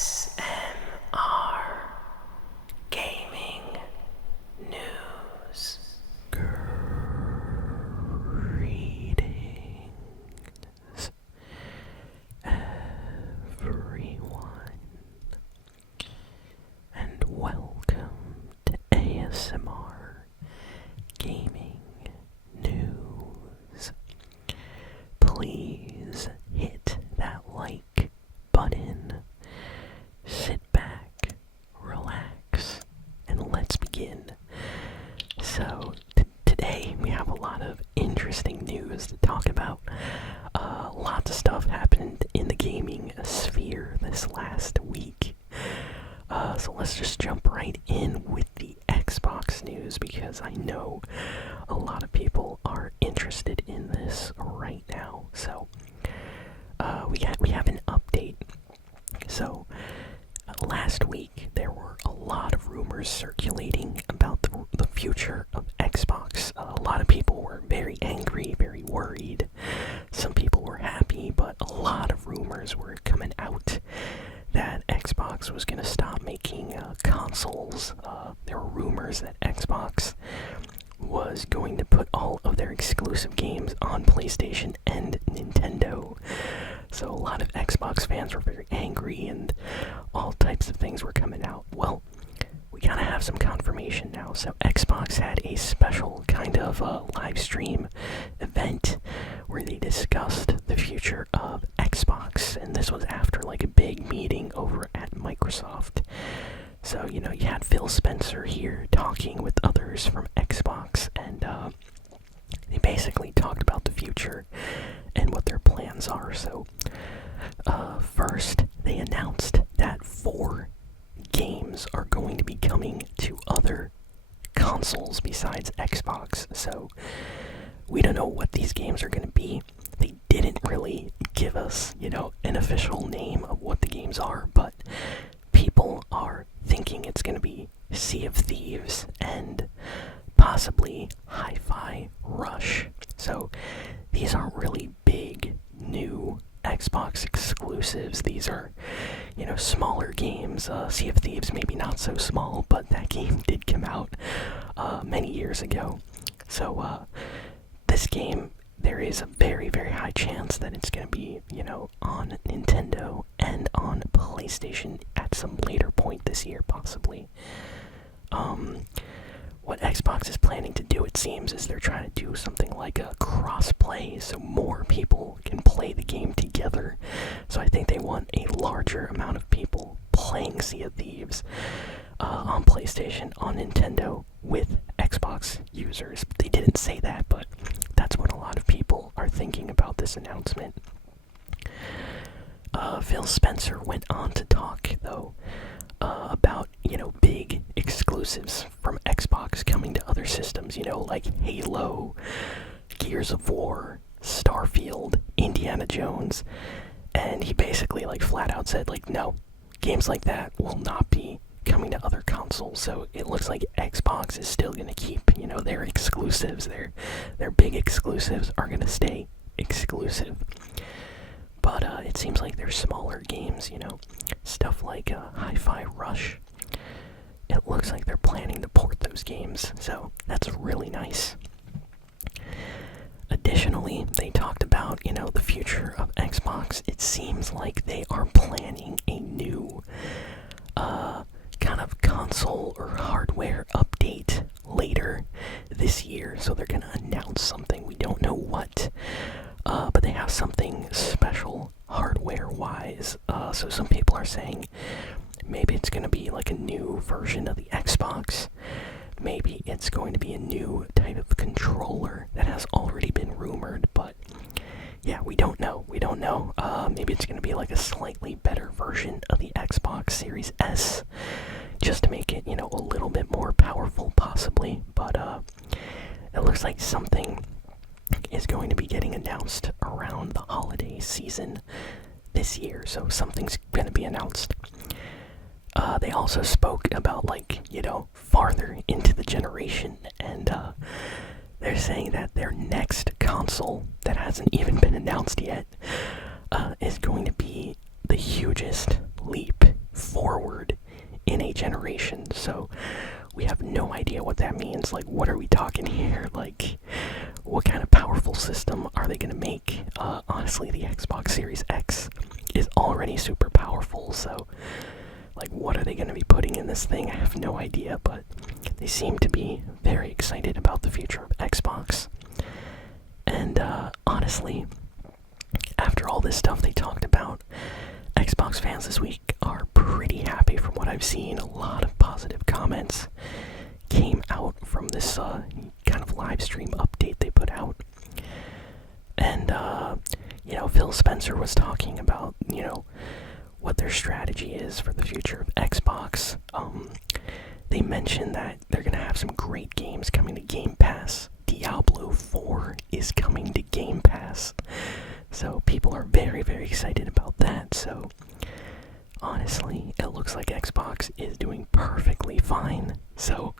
ASMR Gaming News. Greetings, everyone, and welcome to ASMR Gaming News. Please hit that like button, sit back, relax, and let's begin. So, today we have a lot of interesting news to talk about. Lots of stuff happened in the gaming sphere this last week. So let's just jump right in with the Xbox news, because I know a lot of people are interested in this right now. So we have an update. So last week there were a lot of rumors circulating about the future of Xbox. A lot of people were very angry, very worried. Some people were happy, but a lot of rumors were coming out that Xbox was going to stop making consoles. There were rumors that Xbox was going to put all of their exclusive games on PlayStation and Nintendo. So a lot of Xbox fans were very angry, and all types of things were coming out. Well, we gotta have some confirmation now. So Xbox had a special kind of live stream event where they discussed the future of Xbox, and this was after like a big meeting over at Microsoft. So, you had Phil Spencer here talking with others from Xbox, and they basically talked about the future and what their plans are. So, first, they announced that 4 games are going to be coming to other consoles besides Xbox. So, we don't know what these games are going to be. They didn't really give us, an official name of what the games are, but people are thinking it's going to be Sea of Thieves and possibly Hi-Fi Rush. So these aren't really big new Xbox exclusives. These are, smaller games. Sea of Thieves maybe not so small, but that game did come out many years ago. So this game, there is a very, very high chance that it's going to be, on Nintendo and on PlayStation at some later point this year, possibly. What Xbox is planning to do, it seems, is they're trying to do something like a cross-play, so more people can play the game together. So I think they want a larger amount of people playing Sea of Thieves on PlayStation, on Nintendo, with Xbox users. They didn't say that, but that's what a lot of people are thinking about this announcement. Phil Spencer went on to talk, though, about, big exclusives from Xbox coming to other systems, like Halo, Gears of War, Starfield, Indiana Jones, and he basically, flat out said, no, games like that will not be coming to other consoles. So it looks like Xbox is still gonna keep, their exclusives, their big exclusives are gonna stay exclusive. But it seems like there's smaller games, stuff like Hi-Fi Rush. It looks like they're planning to port those games, so that's really nice. Additionally, they talked about, the future of Xbox. It seems like they are planning a new kind of console or hardware update later this year. So they're going to announce something. We don't know what, but they have something special hardware-wise. So some people are saying maybe it's going to be like a new version of the Xbox. Maybe it's going to be a new type of controller that has already been rumored, but yeah, we don't know. Maybe it's going to be like a slightly better version of the Xbox Series S, just to make it, a little bit more powerful, possibly. But it looks like something is going to be getting announced around the holiday season this year, so something's going to be announced. They also spoke about, farther into the generation, and they're saying that their next console that hasn't even been announced yet is going to be the hugest leap in a generation. So we have no idea what that means. Like, what are we talking here? Like, what kind of powerful system are they gonna make? Honestly, the Xbox Series X is already super powerful, so like, what are they gonna be putting in this thing? I have no idea, but they seem to be very excited about the future of Xbox. And honestly, after all this stuff they talked about, Xbox fans this week are pretty happy from what I've seen. A lot of positive comments came out from this kind of live stream update they put out. And, Phil Spencer was talking about, what their strategy is for the future of Xbox. They mentioned that they're going to have some great games coming to Game Pass. Diablo 4 is coming to Game Pass. So people are very, very excited about that. So honestly, it looks like Xbox is doing perfectly fine. So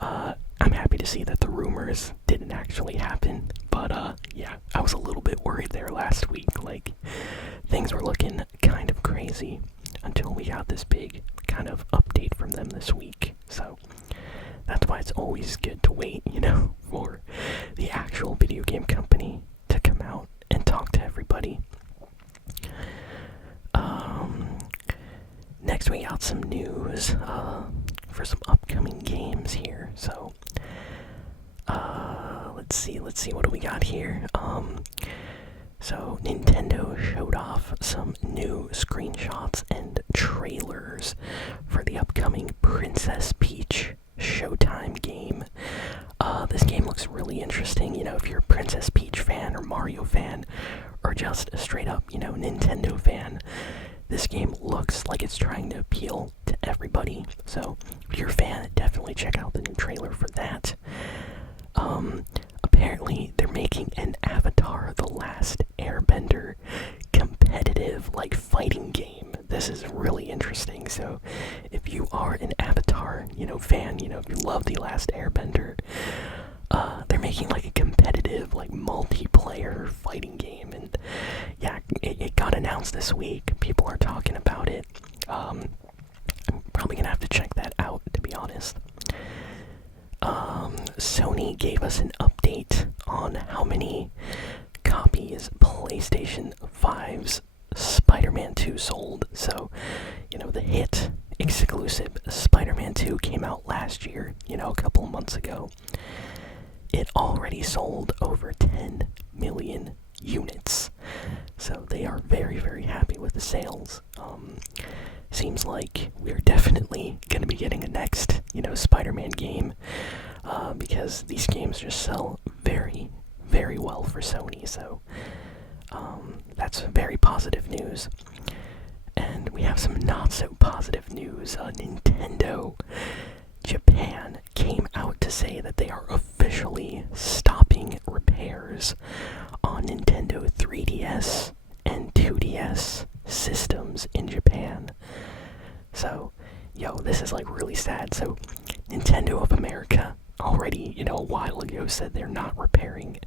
I'm happy to see that the rumors didn't actually happen. But yeah, I was a little bit worried there last week. Like, things were looking kind of crazy until we got this big kind of update from them this week. So that's why it's always good to wait, for the actual video game company to come out and talk to everybody. Next we got some news for some upcoming games here. So let's see what do we got here. So Nintendo showed off some new screenshots and trailers for the upcoming Princess Peach Showtime game. This game looks really interesting, if you're a Princess Peach fan or Mario fan, or just a straight up, Nintendo fan. This game looks like it's trying to appeal to everybody. So if you're a fan, definitely check out the new trailer for that. Apparently they're making an Avatar: The Last Airbender competitive fighting game. This is really interesting. So if you are an Avatar, fan, if you love The Last Airbender, they're making a competitive multiplayer fighting game. And yeah, it got announced this week. People are talking about it. I'm probably gonna have to check that out, to be honest. Sony gave us an update on how many copies PlayStation 5's Spider-Man 2 sold. So, the hit exclusive Spider-Man 2 came out last year, a couple of months ago. It already sold over 10 million units. So they are very, very happy with the sales. Seems like we're definitely going to be getting a next, Spider-Man game, because these games just sell very, very well for Sony. So that's very positive news. And we have some not so positive news. Nintendo Japan came out to say that they are officially stopping repairs on Nintendo 3DS and 2DS systems in Japan. So, this is really sad. So, Nintendo of America already, a while ago said they're not repairing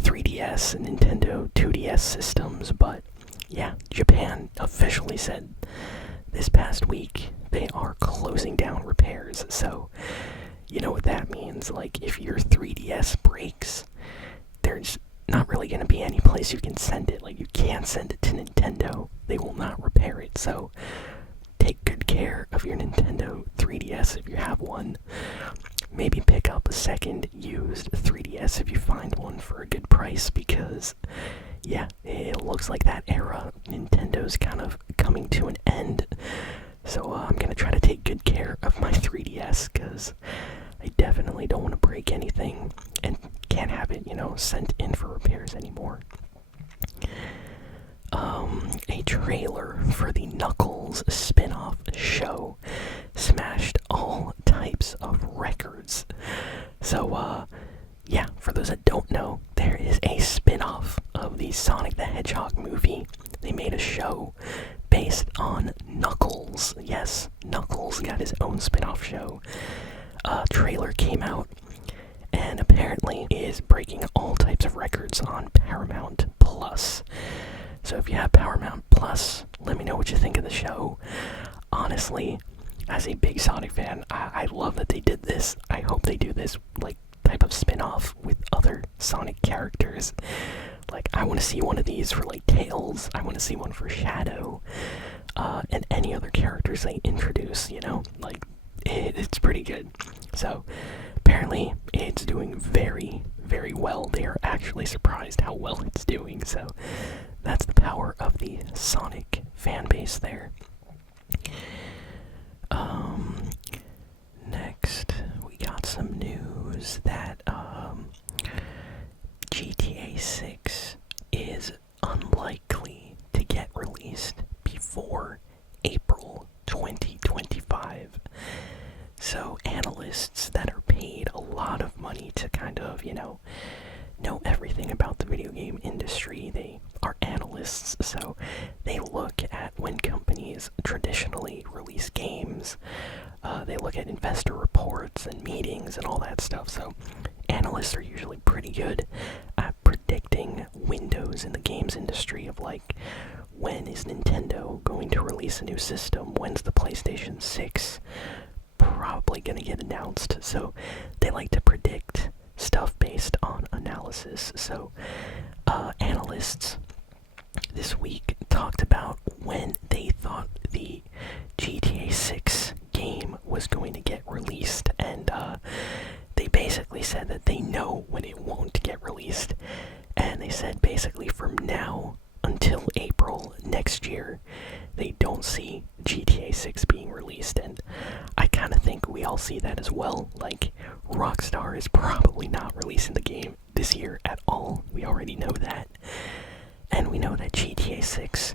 3DS and Nintendo 2DS systems, but yeah, Japan officially said this past week they are closing down repairs. So, you know what that means. If your 3DS breaks, there's not really going to be any place you can send it. You can't send it to Nintendo. They will not repair it. So, take good care of your Nintendo 3DS if you have one. Maybe pick up a second used 3DS if you find one for a good price, because yeah, it looks like that era of Nintendo's kind of coming to an end. So I'm gonna try to take good care of my 3DS, because I definitely don't want to break anything and can't have it, sent in for repairs anymore. A trailer for the Knuckles spin-off show smashed all types of records. So, yeah, for those that don't know, there is a spin-off of the Sonic the Hedgehog movie. They made a show based on Knuckles. Yes, Knuckles got his own spin-off show. A trailer came out, and apparently is breaking all types of records on Paramount Plus. So if you have Paramount Plus, let me know what you think of the show. Honestly, as a big Sonic fan, I love that they did this. I hope they do this, like, type of spin-off with other Sonic characters. Like, I want to see one of these for, like, Tails. I want to see one for Shadow. And any other characters they introduce, you know? Like, it's pretty good. So, apparently, it's doing very, very well. They are actually surprised how well it's doing. So, that's the power of the Sonic fan base there. Next, we got some news that GTA 6 is unlikely to get released before April 2025. So analysts that are paid a lot of money to kind of, know everything about the video game industry, they are analysts, so they look at when companies traditionally release games. They look at investor reports and meetings and all that stuff, so analysts are usually pretty good at predicting windows in the games industry of, like, when is Nintendo going to release a new system? When's the PlayStation 6 probably going to get announced? So they like to predict stuff based on analysis. So analysts this week talked about when they thought the GTA 6 game was going to get released, and they basically said that they know when it won't get released, and they said basically from now until April next year they don't see GTA 6 being released. And I kind of think we all see that as well. Like, Rockstar is probably not releasing the game this year at all. We already know that. And we know that GTA 6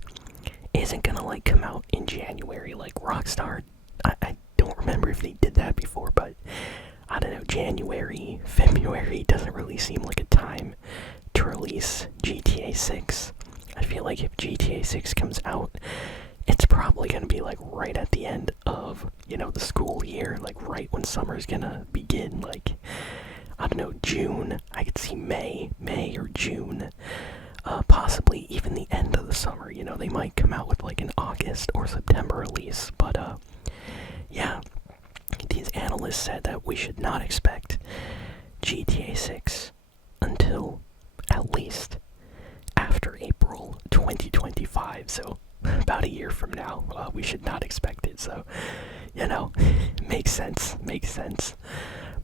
isn't gonna, like, come out in January. Like, Rockstar, I don't remember if they did that before, but I don't know, January, February doesn't really seem like a time to release GTA 6. I feel like if GTA 6 comes out, it's probably gonna be, like, right at the end of, the school year, like, right when summer's gonna begin. Like, I don't know, June. I could see May or June. Possibly even the end of the summer. They might come out with, like, an August or September release. But, yeah, these analysts said that we should not expect GTA 6 until at least after April 2025. So, about a year from now, we should not expect it. So, makes sense.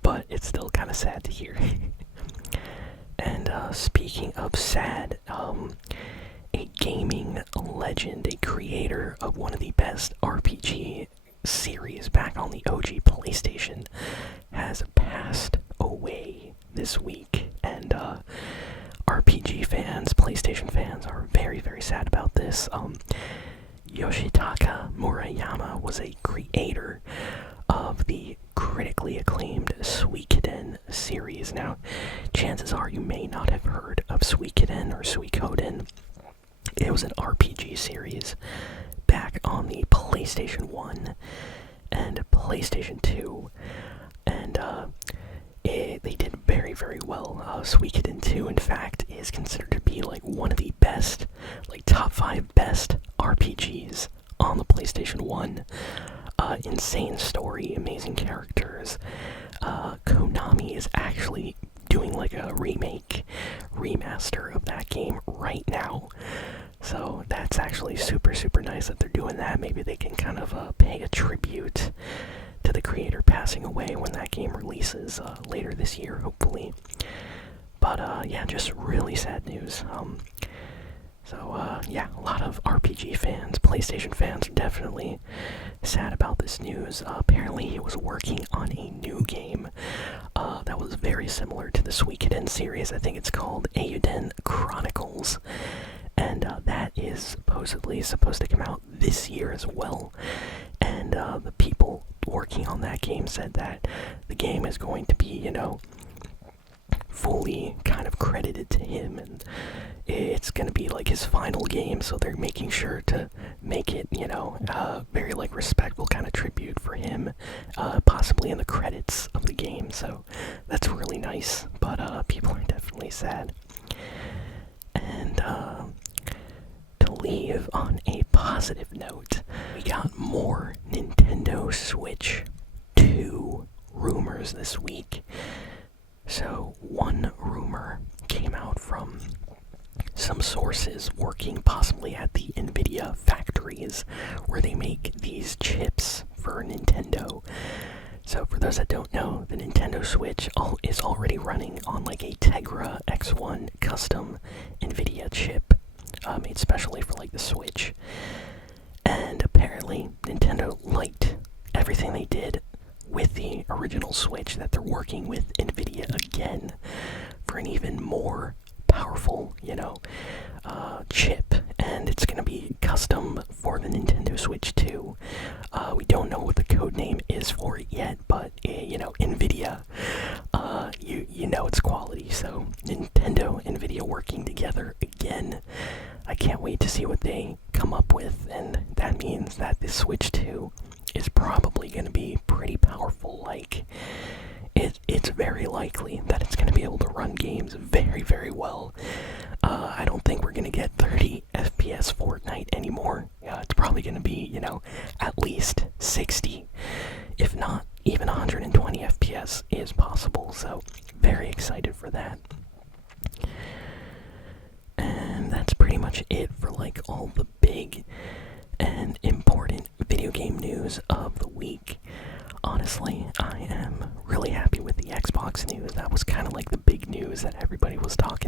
But it's still kind of sad to hear. And speaking of sad, a gaming legend, a creator of one of the best RPG series back on the OG PlayStation, has passed away this week. And RPG fans, PlayStation fans, are very, very sad about this. Yoshitaka Murayama was a creator of the critically acclaimed Suikoden series. Now, chances are you may not have heard of Suikoden or Suikoden. It was an RPG series back on the PlayStation 1 and PlayStation 2, and they did very, very well. Suikoden 2, in fact, is considered to be, like, one of the best, like, top 5 best RPGs on the PlayStation 1. Insane story, amazing characters. Konami is actually doing, like, a remaster of that game right now. So that's actually super, super nice that they're doing that. Maybe they can kind of pay a tribute to the creator passing away when that game releases later this year, hopefully. But yeah, just really sad news. Yeah, a lot of RPG fans, PlayStation fans, are definitely sad about this news. Apparently he was working on a new game that was very similar to the Suikoden series. I think it's called Eiyuden Chronicles, and that is supposedly supposed to come out this year as well. And the people working on that game said that the game is going to be, fully kind of credited to him, and it's gonna be like his final game, so they're making sure to make it, very, like, respectful kind of tribute for him, possibly in the credits of the game. So that's really nice, but people are definitely sad. And to leave on a positive note, we got more Nintendo Switch factories where they make these chips for Nintendo. So for those that don't know, the Nintendo Switch is already running on like a Tegra X1 custom NVIDIA chip, made specially for like the Switch. And apparently Nintendo liked everything they did with the original Switch, that they're working with NVIDIA again for an even more powerful, chip, and it's gonna be custom for the Nintendo Switch too. We don't know what the code name is for it yet, but NVIDIA, you know it's quality. So Nintendo, NVIDIA working together again. I can't wait to see what they come up with, and that means that the Switch 2 is probably gonna be pretty powerful. Like, it's very likely that it's going to be able to run games very, very well. I don't think we're going to get 30 FPS Fortnite anymore. It's probably going to be, at least 60. If not, even 120 FPS is possible. So, very excited for that. And that's pretty much it for, like, all the big and important video game news of the week. Honestly, I am really happy with the Xbox news. That was kind of like the big news that everybody was talking